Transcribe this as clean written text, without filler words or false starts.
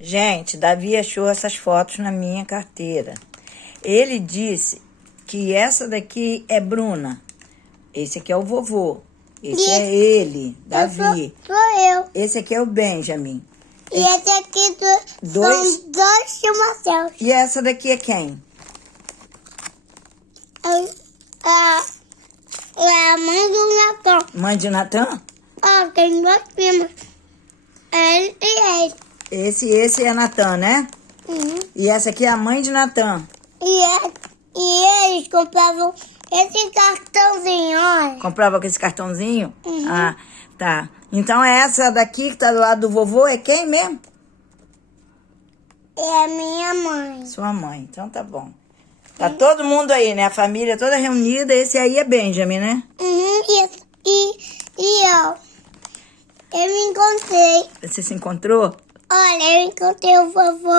Gente, Davi achou essas fotos na minha carteira. Ele disse que essa daqui é Bruna. Esse aqui é o vovô. Esse é ele, Davi. Sou eu. Esse aqui é o Benjamin. E esse aqui são dois Marcel. E essa daqui é quem? É a mãe do Natan. Mãe de Natan? Ó, tem duas primas. Ele e ele. Esse é Natan, né? Uhum. E essa aqui é a mãe de Natan. E eles compravam esse cartãozinho, olha. Comprava com esse cartãozinho? Uhum. Ah, tá. Então essa daqui que tá do lado do vovô é quem mesmo? É a minha mãe. Sua mãe. Então tá bom. Tá todo mundo aí, né? A família toda reunida. Esse aí é Benjamin, né? Uhum. Eu me encontrei. Você se encontrou? Olha, eu encontrei o vovô.